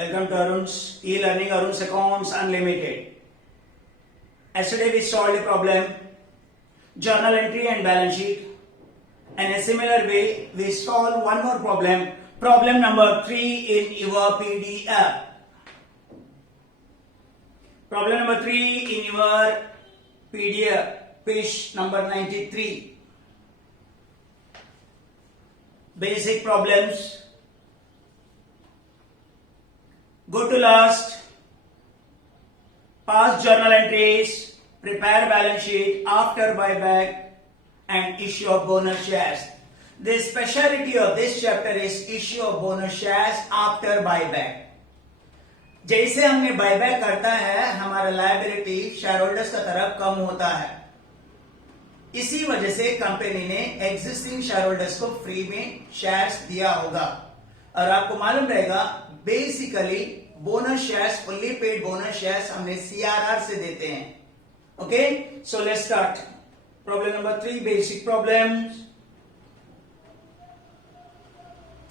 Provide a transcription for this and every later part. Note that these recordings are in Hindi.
Welcome to Arun's e-learning, Arun's Accounts Unlimited. Yesterday we solved a problem, journal entry and balance sheet. And in a similar way, we solve one more problem, problem number 3 in your PDF. Problem number 3 in your PDF, page number 93. Basic problems. Go to last, past journal entries, prepare balance sheet after buyback and issue of bonus shares. The speciality of this chapter is issue of bonus shares after buyback. जैसे हमने बायबैक करता है हमारा लायबिलिटी शेयर होल्डर्स का तरफ कम होता है, इसी वजह से कंपनी ने एग्जिस्टिंग शेयर होल्डर्स को फ्री में शेयर्स दिया होगा। और आपको मालूम रहेगा basically bonus shares, fully paid bonus shares हमने सीआरआर से देते हैं। Okay, so let's start problem number 3, basic problems.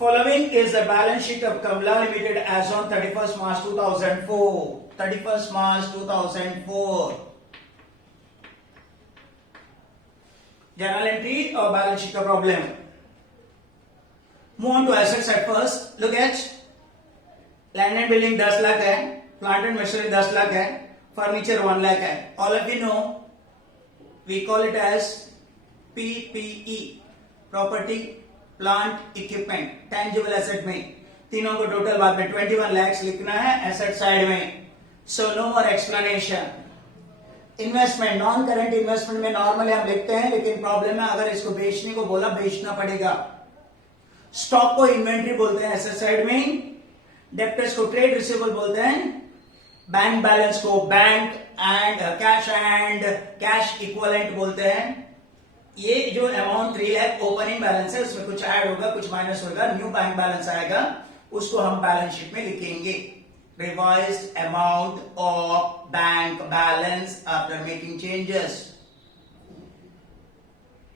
Following is the balance sheet of Kamla Limited as on 31st March 2004. 31st March 2004. Journal entry or balance sheet का problem. Move on to assets at first. Look at land and building 10 lakh है, plant and machinery 10 लाख है, furniture 1 lakh है. All of you know we call it as PPE, property plant equipment tangible asset में। तीनों को टोटल बाद में 21 lakhs लिखना है एसेट साइड में। So no more explanation. Investment, non current investment में नॉर्मली हम लिखते हैं, लेकिन प्रॉब्लम है अगर इसको बेचने को बोला बेचना पड़ेगा। स्टॉक को इन्वेंट्री बोलते हैं एसेट साइड में, डेप्टर्स को ट्रेड रिसीवेबल बोलते हैं, बैंक बैलेंस को बैंक एंड कैश इक्विवेलेंट बोलते हैं। ये जो अमाउंट 3 लाख ओपनिंग बैलेंस है उसमें कुछ ऐड होगा कुछ माइनस होगा, न्यू बैंक बैलेंस आएगा, उसको हम बैलेंस शीट में लिखेंगे। Revised amount of bank balance after making changes.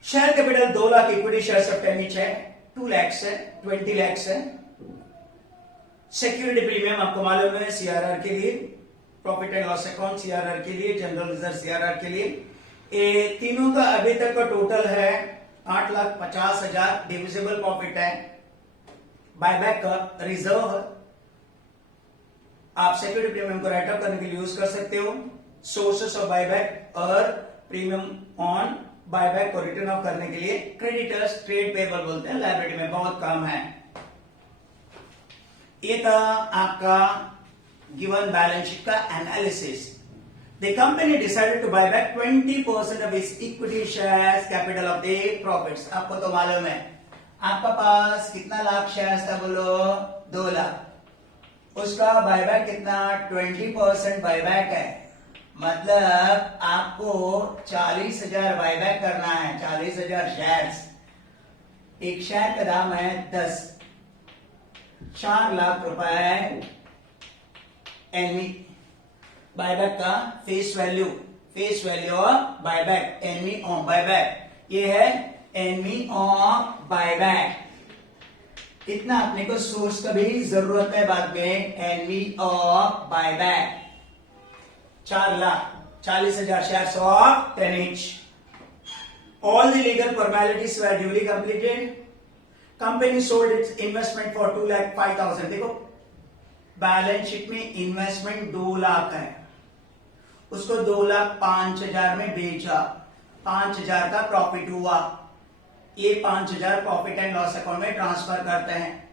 Share capital 2 lakh, equity share of 10 है, 2 lakhs है, 20 lakhs है। सिक्योरिटी प्रीमियम आपको मालूम है सीआरआर के लिए, profit and loss account CRR के लिए, जनरल रिजर्व सीआरआर के लिए। ये तीनों का अभी तक का टोटल है 8,50,000 डिविजिबल प्रॉफिट है। बायबैक का रिजर्व आप सिक्योरिटी प्रीमियम को राइट अप करने के लिए यूज कर सकते हो। सोर्सेस ऑफ बायबैक और प्रीमियम ऑन बायबैक को रिटर्न ऑफ करने के लिए क्रेडिटर्स ट्रेड पेबल बोलते हैं, लायबिलिटी में बहुत कम है। ये था आपका गिवन बैलेंस शीट का analysis. The company decided to buy back 20% of its equity shares capital of the profits. आपको तो मालूम है आपका पास कितना लाख शेयर्स था, बोलो 2 लाख। उसका बायबैक कितना 20% बायबैक है, मतलब आपको 40,000 बायबैक करना है, 40,000 शेयर्स। एक शेयर का दाम है 10, 4 लाख रुपए एनवी बायबैक का face value of buyback, NV of buyback, ये है एनवी ऑफ बायबैक। इतना अपने को सोर्स का भी जरूरत है बाद में, NV of buyback 4 lakh, 40,000 shares of 10 each. All the legal formalities were duly completed. Company sold its investment for 2,05,000. देखो बैलेंस शीट में इन्वेस्टमेंट 2 लाख है, उसको 2,05,000 में बेचा, 5,000 का प्रॉफिट हुआ। ये 5,000 प्रॉफिट एंड लॉस अकाउंट में ट्रांसफर करते हैं।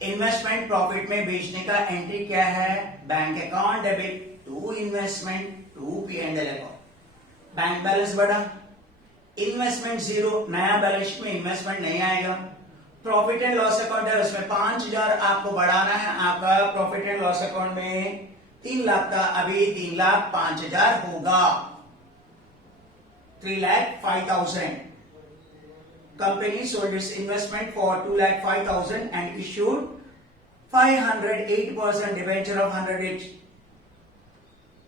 इन्वेस्टमेंट प्रॉफिट में बेचने का एंट्री क्या है, bank account debit to investment to P&L account. Bank balance बढ़ा, इन्वेस्टमेंट 0, नया बैलेंस शीट में इन्वेस्टमेंट नहीं आएगा। प्रॉफिट एंड लॉस अकाउंट है उसमें 5,000 आपको बढ़ाना है, आपका प्रॉफिट एंड लॉस अकाउंट में 3 लाख का, अभी 3,05,000 होगा, 3,05,000। Company sold its investment for 2,05,000 and issued 508% debenture of 100 each।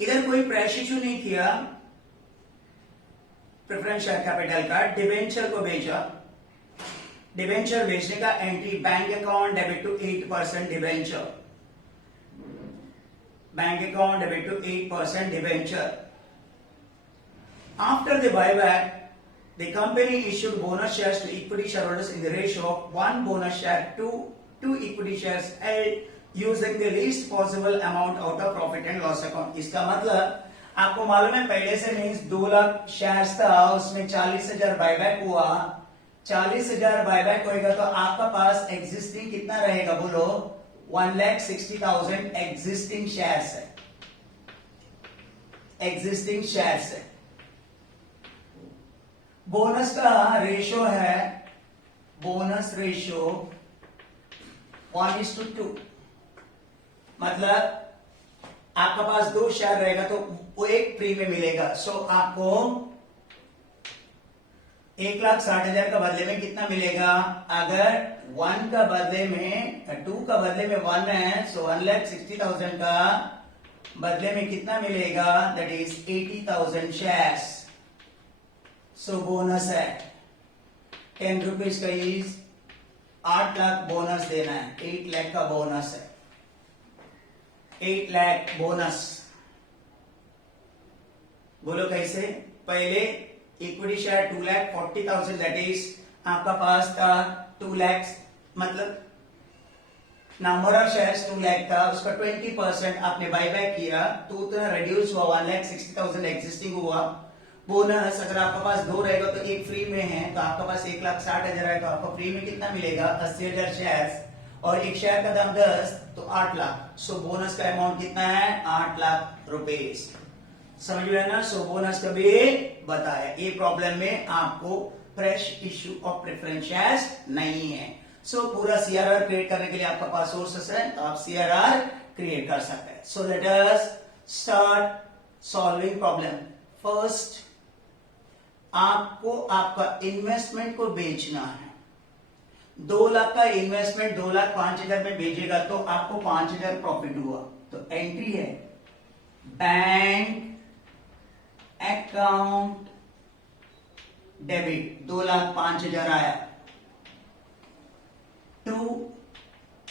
इधर कोई प्रेस इश्यू नहीं किया प्रेफरेंस शेयर कैपिटल का, डिबेंचर को बेचा। डिबेंचर बेचने का entry bank account debit to 8% debenture. bank account debit to 8% debenture. After the buyback, the company issued bonus shares to equity shareholders in the ratio of 1 bonus share to 2 equity shares held using the least possible amount out of profit and loss account. इसका मतलब आपको मालूम है पहले से मीन्स 2 लाख शेयर्स था, उसमें 40,000 बायबैक हुआ, 40,000 बायबैक होएगा तो आपका पास एग्जिस्टिंग कितना रहेगा बोलो, 1,60,000 एग्जिस्टिंग शेयर्स है, एग्जिस्टिंग शेयर्स है। बोनस का रेशो है, बोनस रेशो 1:2, मतलब आपका पास 2 शेयर रहेगा तो वो एक फ्री में मिलेगा। सो आपको 1,60,000 का बदले में कितना मिलेगा, अगर 1 का बदले में 2 का बदले में 1 है, सो 1,60,000 का बदले में कितना मिलेगा, that is 80,000 shares. So bonus है 10 रुपीज का, इज 8 लाख बोनस देना है, 8 लाख का बोनस है, 8 लाख बोनस। बोलो कैसे, पहले इक्विटी शेयर 2,40,000, दैट इज आपका पास था 2 लाख, मतलब नंबर ऑफ शेयर्स 2 लाख था, उसका 20% आपने बायबैक किया तो उतना रिड्यूस हुआ, 1,60,000 एग्जिस्टिंग हुआ। बोनस अगर आपका पास 2 रहेगा तो एक फ्री में है, तो आपका पास 1,60,000 है, तो आपको फ्री में कितना मिलेगा, 80,000 शेयर्स, और एक शेयर का दाम 10 तो 8 लाख। सो बोनस का अमाउंट कितना है, 8 लाख रुपीस। समझ में ना, सो बोनस का भी बताया। ये प्रॉब्लम में आपको fresh issue of preference shares नहीं है। सो पूरा सीआरआर क्रिएट करने के लिए आपका पास सोर्सेस है, तो आप सीआरआर क्रिएट कर सकते हैं। So let us start solving problem. First, आपको आपका इन्वेस्टमेंट को बेचना है। 2 लाख का इन्वेस्टमेंट 2,05,000 में बेचेगा तो आपको 5,000 प्रॉफिट हुआ, तो एंट्री है बैंक अकाउंट डेबिट, 2,05,000 आया। टू,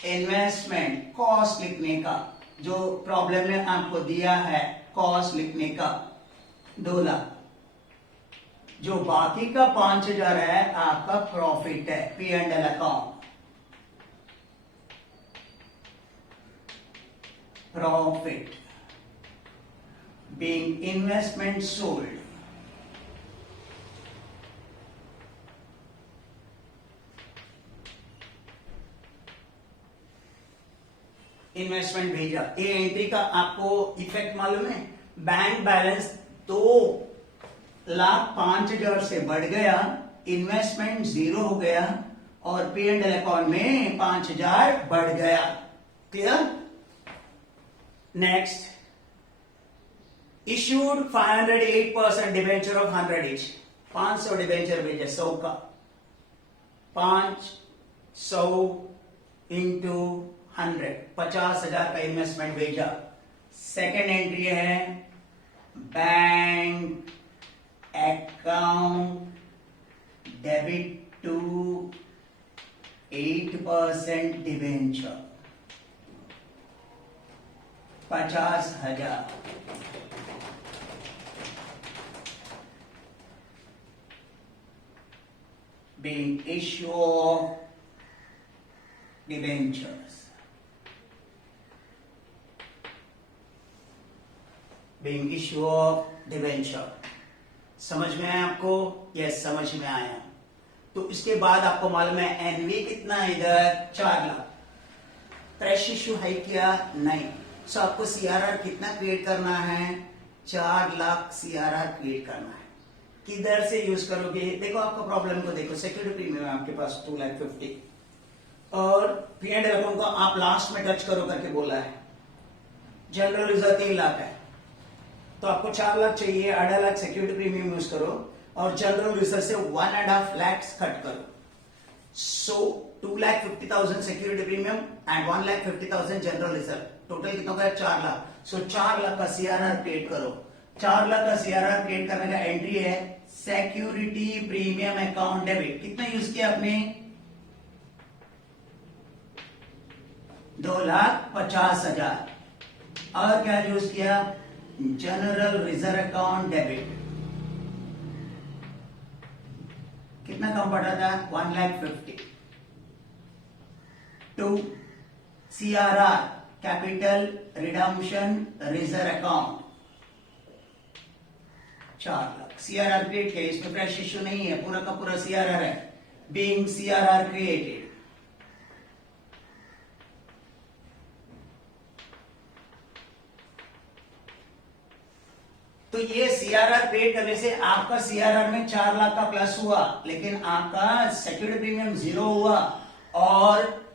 इन्वेस्टमेंट कॉस्ट लिखने का, जो प्रॉब्लम ने आपको दिया है कॉस्ट लिखने का 2 लाख, जो बाकी का 5,000 है आपका प्रॉफिट है, P&L account, profit being investment sold. Investment भेजा, ए एंट्री का आपको इफेक्ट मालूम है, बैंक बैलेंस 2,05,000 से बढ़ गया, इन्वेस्टमेंट 0 हो गया, और P&L अकाउंट में 5,000 बढ़ गया। Clear? Next, issued 508% debenture of 100 etch, 500 debenture भेजे 100 का, 500 इंटू 100, 50,000 का इन्वेस्टमेंट भेजा। सेकेंड एंट्री है bank account debit to 8% debenture, 50,000। being issue of debentures, being issue of debenture। समझ में आया आपको? यस, समझ में आया। तो इसके बाद आपको मालूम है एनवी कितना है, इधर 4 लाख। फ्रेश इश्यू है क्या? नहीं। सो आपको सीआरआर कितना क्रिएट करना है, 4 लाख सीआरआर क्रिएट करना है। किधर से यूज करोगे, देखो आपका प्रॉब्लम को देखो, सिक्योरिटी प्रीमियम है आपके पास 2,50,000, और P&L अकाउंट को आप लास्ट में टच करो करके बोला है। जनरल रिजर्व 3 लाख है, तो आपको 4 लाख चाहिए, 8 लाख सिक्योरिटी प्रीमियम यूज करो, और जनरल रिजर्व से 1.5 लाख कट करो। सो 2,50,000 security premium and 1,50,000 general reserve, total कितना का है, 4 लाख। सो 4 लाख का सीआरआर क्रिएट करो। 4 लाख का सीआरआर क्रिएट करने का एंट्री है सिक्योरिटी प्रीमियम अकाउंट डेबिट, कितना यूज किया आपने, 2,50,000। और क्या यूज किया, जनरल रिजर्व अकाउंट डेबिट। कितना कम पड़ रहा था, 1,50,000। To CRR capital redemption reserve account 4 lakh. CRR create किया, इसमें फ्रेश इश्यू नहीं है, पूरा का पूरा CRR है, बीइंग CRR क्रिएटेड। तो ये CRR क्रिएट करने से आपका CRR में 4 लाख का प्लस हुआ, लेकिन आपका सिक्योरिटी प्रीमियम 0 हुआ और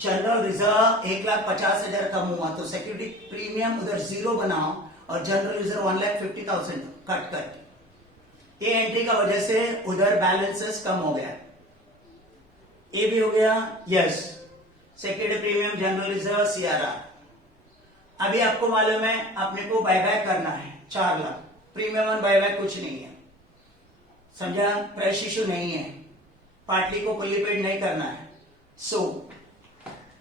जनरल रिजर्व 1,50,000 कम हुआ। तो सिक्योरिटी प्रीमियम उधर 0 बनाओ और जनरल रिजर्व 1,50,000 कट कर। ये एंट्री का वजह से उधर बैलेंसेस कम हो गया। ये भी हो गया, yes, security premium, general reserve, CRR। अभी आपको मालूम है अपने को बायबैक करना है 4 लाख, प्रीमियम और बायबैक कुछ नहीं है, समझा, फ्रेश इश्यू नहीं है, पार्टली को फुल्ली पेड नहीं करना है। सो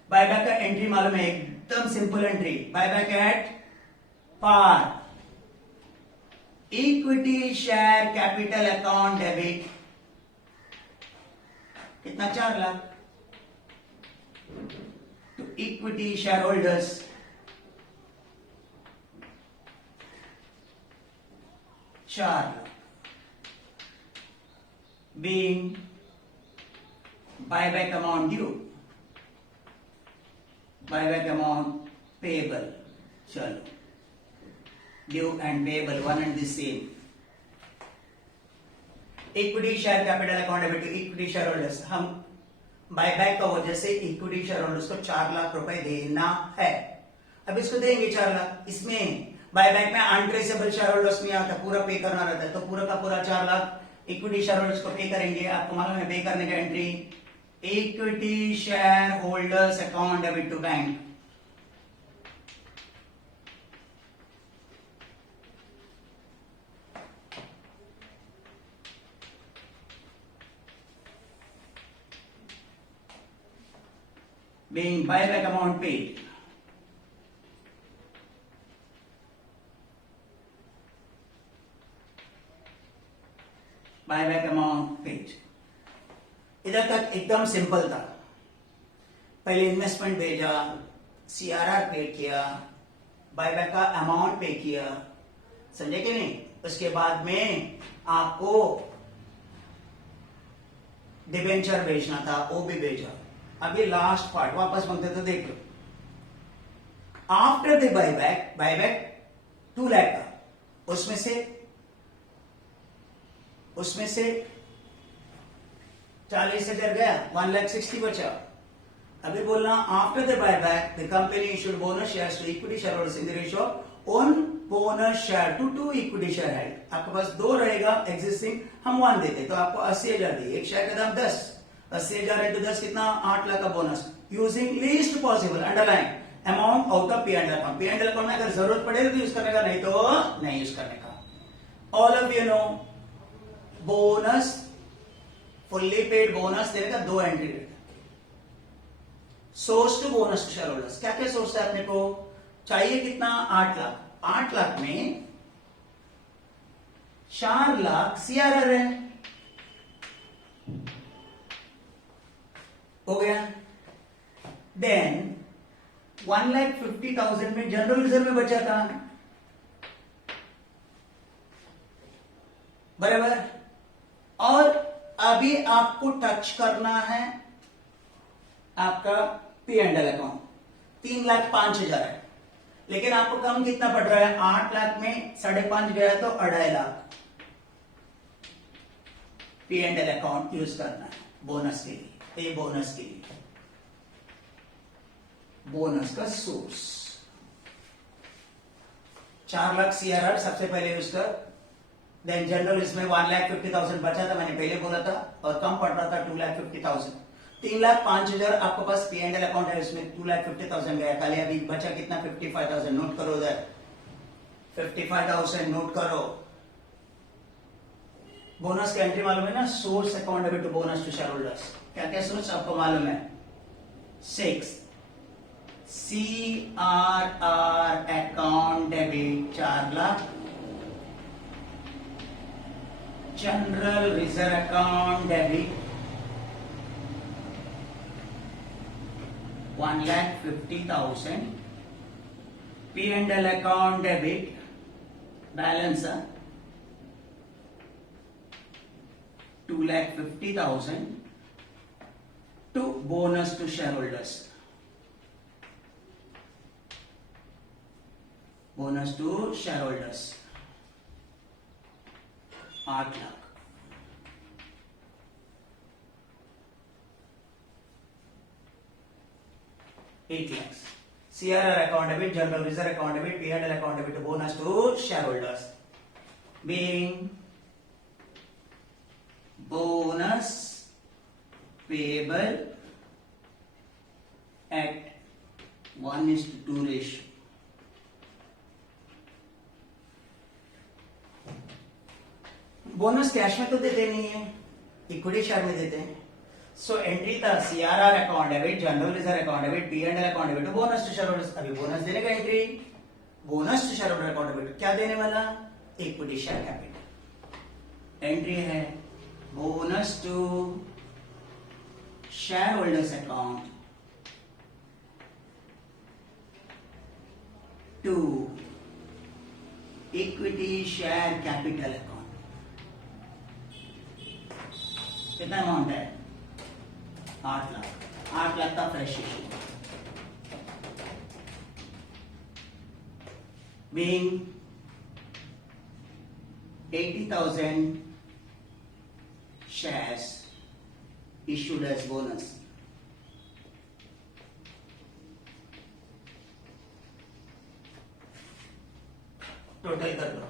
बायबैक का एंट्री मालूम है, एकदम simple entry, buyback at par, equity share capital account debit, कितना, 4 लाख। तो equity share holders, being buyback amount due, buyback amount payable, चलो, due and payable one and the same। Equity share capital account debit to equity share holders, हम बायबैक का वजह से इक्विटी शेयर होल्डर्स को 4 लाख रुपए देना है। अब इसको देंगे 4 लाख, इसमें बायबैक में अनट्रेसेबल शेयर होल्डर्स नहीं आता, पूरा पे करना रहता है, तो पूरा का पूरा 4 लाख इक्विटी शेयर होल्डर्स को पे करेंगे। आपको मालूम है पे करने का entry, equity share holders account debit to bank, being buyback amount paid, buyback amount paid. इधर तक एकदम सिंपल था, पहले इन्वेस्टमेंट भेजा, CRR पे किया, बायबैक का अमाउंट पे किया, समझे कि नहीं। उसके बाद में आपको डिबेंचर बेचना था, वो भी भेजा। अभी लास्ट पार्ट वापस मांगते तो देख लो, after the buyback, buyback 2 lakh का, उसमें से 40,000 गया, 1,60,000 बचा। अभी बोलना after the buyback the company issued bonus shares to equity share holders in the ratio on bonus share to 2 equity share है। आपके पास 2 रहेगा एग्जिस्टिंग, हम 1 देते तो आपको 80,000 दिए, एक शेयर का दाम 10, 80,000 इंटू 10 कितना, 8 लाख का bonus. Using least possible underline amount out of P&L account. P&L account में अगर जरूरत पड़े तो यूज करने का, नहीं तो नहीं यूज करने का। All of you know bonus, fully paid bonus देने का 2 एंट्री रहता है। Source to bonus share holders, क्या क्या सोर्स है अपने को चाहिए, कितना, 8 लाख। 8 लाख में 4 लाख CRR है, हो गया। देन 1,50,000 में जनरल रिजर्व में बचा था, बराबर। और अभी आपको टच करना है आपका P&L अकाउंट, 3,05,000 है, लेकिन आपको कम कितना पड़ रहा है, 8 लाख में 5.5 गया तो 2.5 लाख P&L अकाउंट यूज करना है बोनस के लिए। ये बोनस के लिए, बोनस का सोर्स 4 लाख CRR सबसे पहले यूज कर, देन जनरल इसमें 1,50,000 बचा था, मैंने पहले बोला था, और कम पड़ रहा था 2,50,000। 3,05,000 आपके पास P&L अकाउंट है, उसमें 2,50,000 गया, खाली अभी बचा कितना, 55,000। नोट करो उधर, 55,000 नोट करो। बोनस का एंट्री मालूम है ना, source account debit to bonus to share holders. क्या क्या सोर्स आपको मालूम है, 6 CRR account debit 4 lakh, general reserve account debit 1,50,000, P&L account debit balance 2,50,000 to bonus to shareholders. Bonus to shareholders 8 lakh. CRR account debit, general reserve account debit, P&L account debit to bonus to shareholders, being bonus payable at 1:2 ratio. Bonus cash में तो देते नहीं है, इक्विटी शेयर में देते हैं. सो एंट्री था CRR account debit, general reserve account debit, P&L account debit to bonus to shareholders. अभी बोनस देने का entry, bonus to shareholder account debit क्या देने वाला, इक्विटी शेयर कैपिटल. एंट्री है bonus to shareholders account to equity share capital account. कितना अमाउंट है, 8 लाख. 8 लाख का fresh issue, being 80,000 shares issued as bonus. Total कर दो.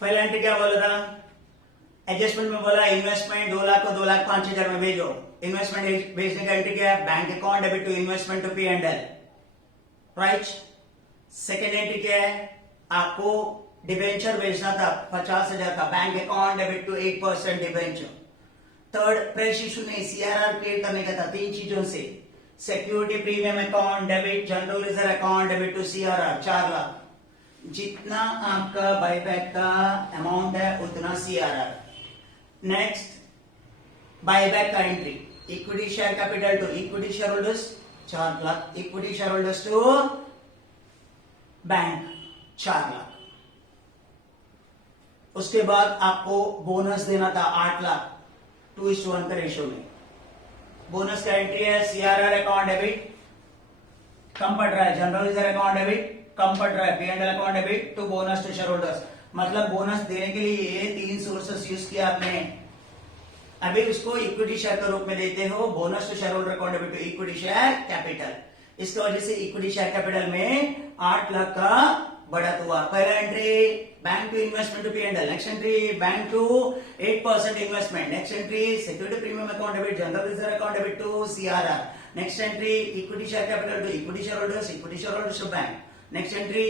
पहला एंट्री क्या बोला था, एडजस्टमेंट में बोला इन्वेस्टमेंट 2 लाख को 2,05,000 में भेजो. इन्वेस्टमेंट भेजने का एंट्री क्या है, bank account debit to investment to P&L, right. Second entry क्या है, आपको डिबेंचर बेचना था 50,000 का, bank account debit to 8% debenture. Third, fresh issue नहीं, CRR क्रिएट करने का था 3 चीजों से, security premium account debit, general reserve account debit to CRR 4 lakh. जितना आपका बायबैक का अमाउंट है उतना CRR. नेक्स्ट बायबैक का entry, equity share capital to equity share holders 4 lakh, equity share holders to bank 4 lakh. उसके बाद आपको बोनस देना था 8 लाख 2:1 का रेशियो में. बोनस का एंट्री है CRR अकाउंट डेबिट कम पड़ रहा है, जनरल रिजर्व अकाउंट डेबिट कम पड़ रहा है, P&L account debit to bonus to share holders. मतलब बोनस देने के लिए ये 3 सोर्सेस यूज किया आपने. अभी उसको इक्विटी शेयर के रूप में देते हो, bonus to share holder account debit to equity share capital. इसकी वजह से इक्विटी शेयर कैपिटल में 8 लाख का बढ़त हुआ. पहला entry bank to investment to P&L, next entry bank to 8% investment, next entry security premium account debit, general reserve account debit to CRR, next entry equity share capital to equity share holders, equity share holders to bank, next entry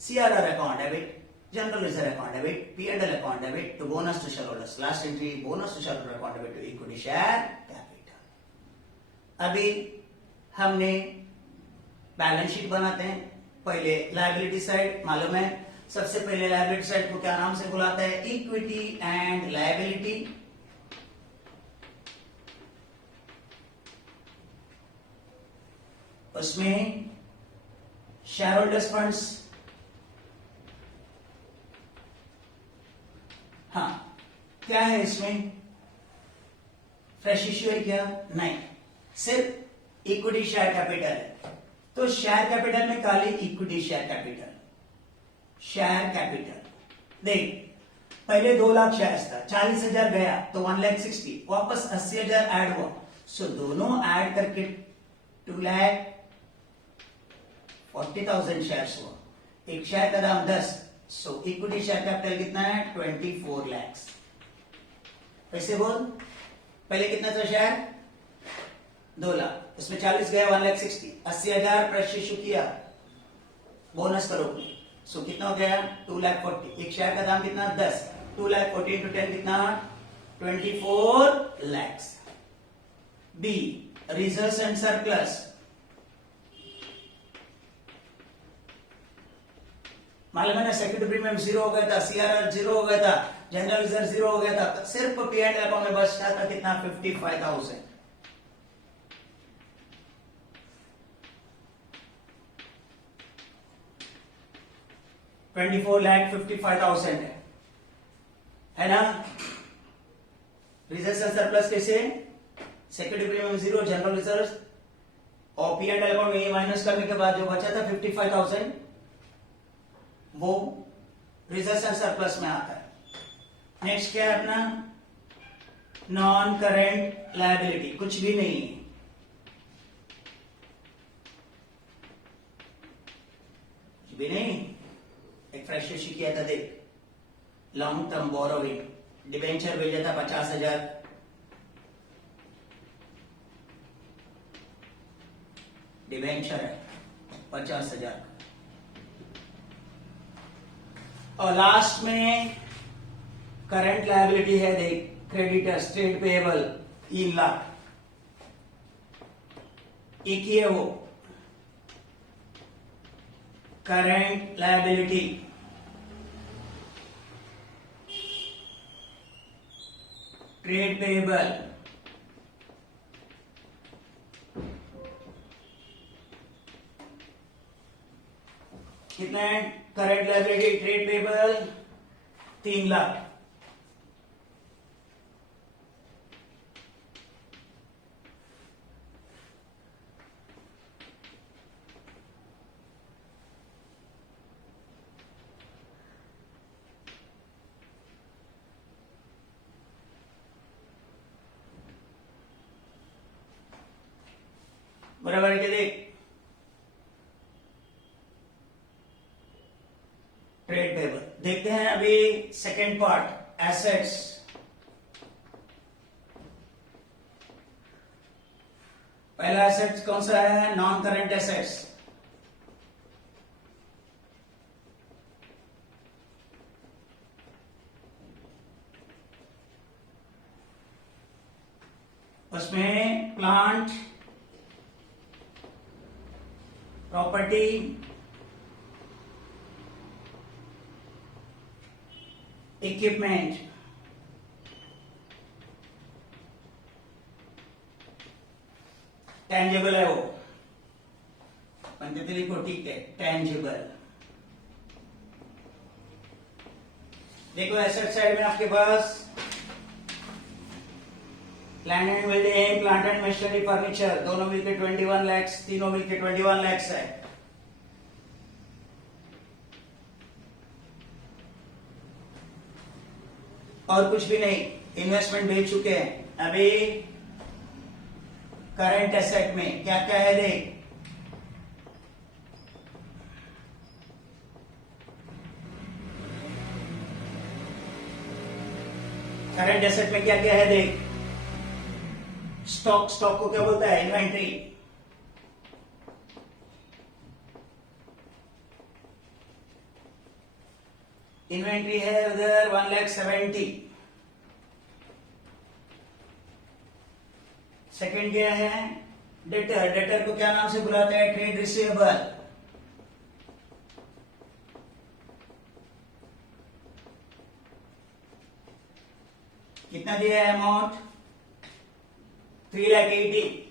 CRR account debit, general reserve account debit, P&L account debit to bonus to share holders, last entry bonus to share holder account debit to equity share capital. अभी हमने बैलेंस शीट बनाते हैं. पहले लायबिलिटी साइड मालूम है, सबसे पहले लायबिलिटी साइड को क्या नाम से बुलाते हैं, इक्विटी एंड लायबिलिटी. उसमें शेयर होल्डर्स फंड्स, हाँ क्या है इसमें, फ्रेश इश्यू है क्या, नहीं, सिर्फ इक्विटी शेयर कैपिटल है. तो शेयर कैपिटल में खाली equity share capital, share capital. देख पहले 2 लाख शेयर्स था, 40,000 गया तो 1,60,000, वापस 80,000 ऐड हुआ. सो दोनों ऐड करके 2,40,000 शेयर्स हुआ. एक शेयर का दाम 10, सो इक्विटी शेयर कैपिटल कितना है 24 लाख. कैसे बोल, पहले कितना था शेयर 2 लाख, उसमें 40 गया 1,60,000, 80,000 फ्रेश इश्यू किया बोनस करो, सो कितना हो गया 2,40,000. एक शेयर का दाम कितना 10, 2,40,000 into 10 कितना 24 lakhs. B. Reserves and surplus. मालूम है ना, सेक्रेटरी प्रीमियम 0 हो गया था, CRR 0 हो गया था, जनरल रिजर्व 0 हो गया था, सिर्फ P&L अकाउंट में बचता था कितना? 55,000. $24,55,000 है ना. रिजर्व एंड सरप्लस कैसे? सेक्रेटरी प्रीमियम 0, जनरल रिजर्व और P&L अकाउंट में माइनस करने के बाद जो बचा था 55,000, वो रिजर्व एंड सरप्लस में आता है. नेक्स्ट क्या है अपना? Non current liability. कुछ भी नहीं है, कुछ भी नहीं. एक फ्रेश इश्यू किया था, देख, लॉन्ग टर्म बोरोइंग, डिबेंचर भेजा था 50,000, डिबेंचर है 50,000, और लास्ट में करंट लायबिलिटी है, देख, क्रेडिटर स्टेट पेएबल 3 लाख. एक ही है वो करंट लायबिलिटी. ट्रेड पेएबल कितना है? Current liability trade payable 3 lakh. बराबर है क्या? देख, ट्रेड पेबल. देखते हैं अभी सेकेंड पार्ट, एसेट्स. पहला एसेट्स कौन सा है? Non current assets. उसमें प्लांट, प्रॉपर्टी, इक्विपमेंट, टेंजिबल है वो, पंचतली को, ठीक है, टेंजिबल. देखो एसेट साइड में आपके पास land and building, plant and machinery, furniture, दोनों मिलकर 21 लाख, तीनों मिलकर 21 लाख है. और कुछ भी नहीं, इन्वेस्टमेंट भेज चुके हैं. अभी करंट एसेट में क्या क्या है, देख, करंट एसेट में क्या क्या है, देख, स्टॉक. स्टॉक को क्या बोलता है? इन्वेंट्री. इन्वेंट्री है उधर 1,70,000. सेकंड क्या है? डेटर. डेटर को क्या नाम से बुलाते हैं? Trade receivable. कितना दिया है अमाउंट? 3,80,000.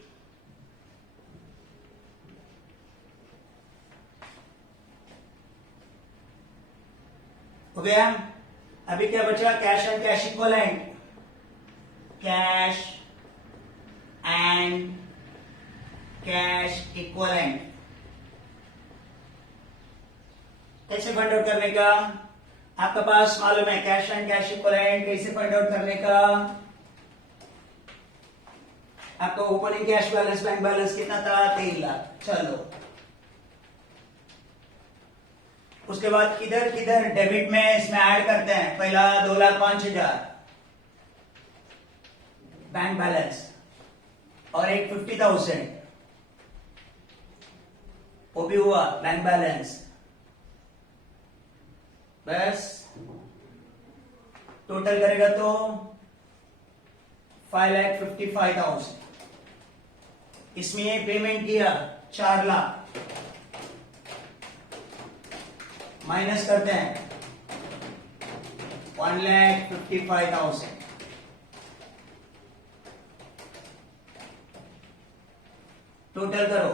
हो गया. अभी क्या बचा? Cash and cash equivalent. Cash and cash equivalent कैसे फाइंड आउट करने का? आपके पास मालूम है कैश एंड कैश इक्वलेंट कैसे फाइंड आउट करने का? आपका opening cash balance, bank balance कितना था? 3 लाख. चलो, उसके बाद किधर किधर डेबिट में इसमें ऐड करते हैं. पहला 2,05,000 बैंक बैलेंस और एक 50,000 वो भी हुआ बैंक बैलेंस. बस टोटल करेगा तो 5,55,000। इसमें पेमेंट किया 4 लाख, माइनस करते हैं 1,55,000। टोटल करो,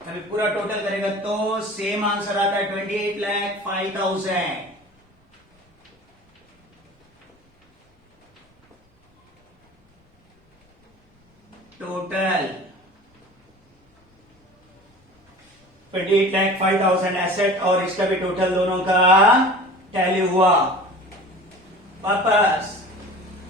अभी पूरा टोटल करेगा तो सेम आंसर आता है 28,05,000। टोटल 28,05,000 एसेट और इसका भी टोटल दोनों का टैली हुआ। वापस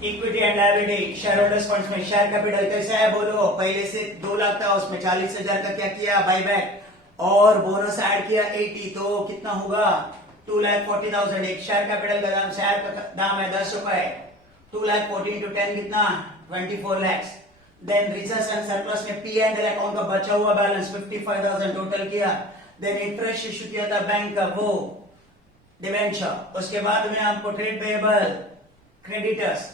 equity and liability, share holders funds में शेयर कैपिटल कैसा है बोलो। पहले से 2 लाख था, उसमें 40,000 का क्या किया, बाईबैक और बोनस ऐड किया 80, तो कितना होगा 2,40,000। एक शेयर कैपिटल का दाम, शेयर का दाम है 10 रुपए, 2,40,000 इंटू 10 कितना 24 lakh. Then reserves and surplus में पी एंड एल अकाउंट का बचा हुआ बैलेंस 55,000 टोटल किया। देन एक फ्रेश इश्यू किया था बैंक का, वो डिवेंचर। उसके बाद में आपको ट्रेड पेएबल, क्रेडिटर्स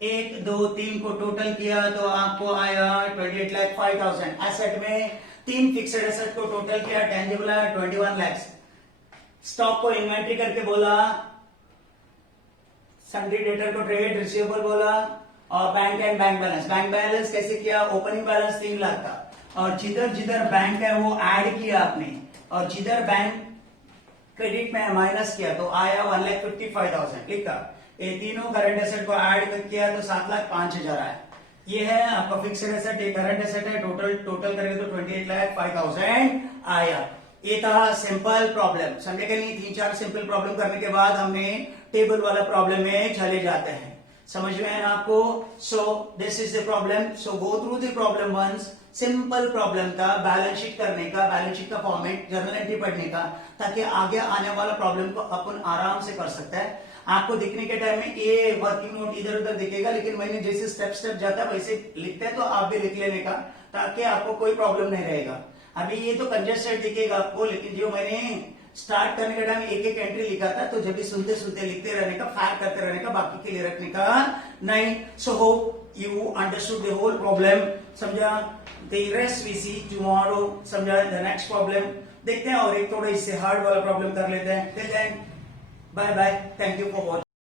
1 2 3 को टोटल किया तो आपको आया 28,05,000। एसेट में 3 फिक्स्ड एसेट को टोटल किया, टेंजिबल है 21 लाख। स्टॉक को इन्वेंट्री करके बोला, सन्ड्री डेटर को ट्रेड रिसीवेबल बोला, और bank and bank balance. Bank balance कैसे किया, ओपनिंग बैलेंस 3 लाख था और जिधर जिधर बैंक है वो ऐड किया आपने, और जिधर बैंक क्रेडिट में माइनस किया तो आया 1,55,000 लिखा। ये तीनों करंट एसेट को ऐड किया तो 7,05,000 आया। ये है आपका फिक्स्ड एसेट, ये करंट एसेट है। टोटल करेंगे तो 28,05,000 आया। ये था सिंपल प्रॉब्लम। समझे कि नहीं? 3-4 सिंपल प्रॉब्लम करने के बाद हमने टेबल वाला प्रॉब्लम में चले जाते हैं। समझ में है ना आपको? So this is the problem. So go through the problem once. Simple problem था बैलेंस शीट करने का, बैलेंस शीट का फॉर्मेट, जर्नल एंट्री पढ़ने का, ताकि आगे आने वाला प्रॉब्लम को अपन आराम से कर सकता है। आपको दिखने के टाइम में ये वर्किंग नोट इधर उधर दिखेगा, लेकिन मैंने जैसे स्टेप जाता है वैसे लिखते हैं, तो आप भी लिख लेने का, ताकि आपको कोई प्रॉब्लम नहीं रहेगा। अभी ये तो कंजेस्टेड दिखेगा आपको, लेकिन जो मैंने स्टार्ट करने के टाइम एक एक एंट्री लिखा था, तो जब भी सुनते सुनते लिखते रहने का, फायर करते रहने का, बाकी के लिए रखने का नहीं। So hope you understood the whole problem. समझा? The rest we see tomorrow. समझा? द नेक्स्ट प्रॉब्लम देखते हैं, और एक थोड़ा इससे हार्ड वाला प्रॉब्लम कर लेते हैं। Till then bye bye, thank you for watching.